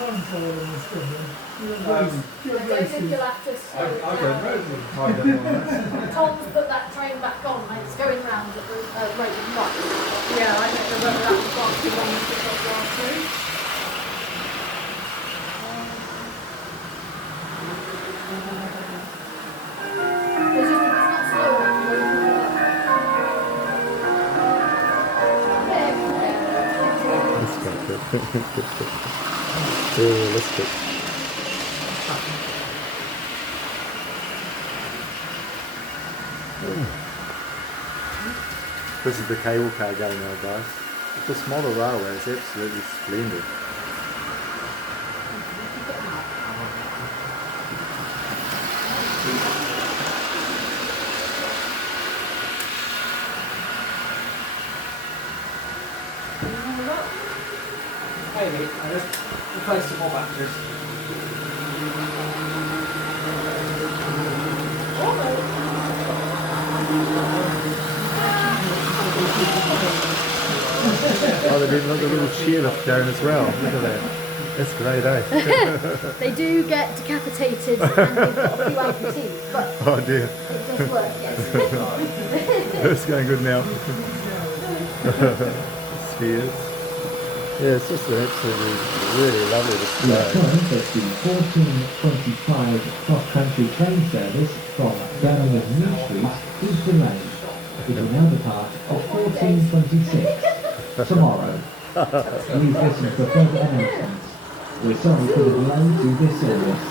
Time trial on this one, then. I don't think you'll have to slow it I down. don't know. Tied up on that. Tom's put that train back on, like it's going round at the rate of light. Yeah, I don't know whether that was last the one that got last through. It's not slow enough to move it up. Let's go. Oh, let's go. This is the cable car going now, guys. The smaller railway is absolutely splendid. Maybe, I just replaced some more batteries. Oh, they did like a little chairlift down as well. Look at that. That's great, eh? They do get decapitated and they've got a few amputees, but Oh dear. it does work, yes. It's going good now. Spheres. Yeah, it's just an absolutely really lovely The display. current at the 1425 cross-country train service from Birmingham New Street is delayed. It will now depart at 1426 tomorrow. Please listen for further announcements. We're sorry for the delay to this service.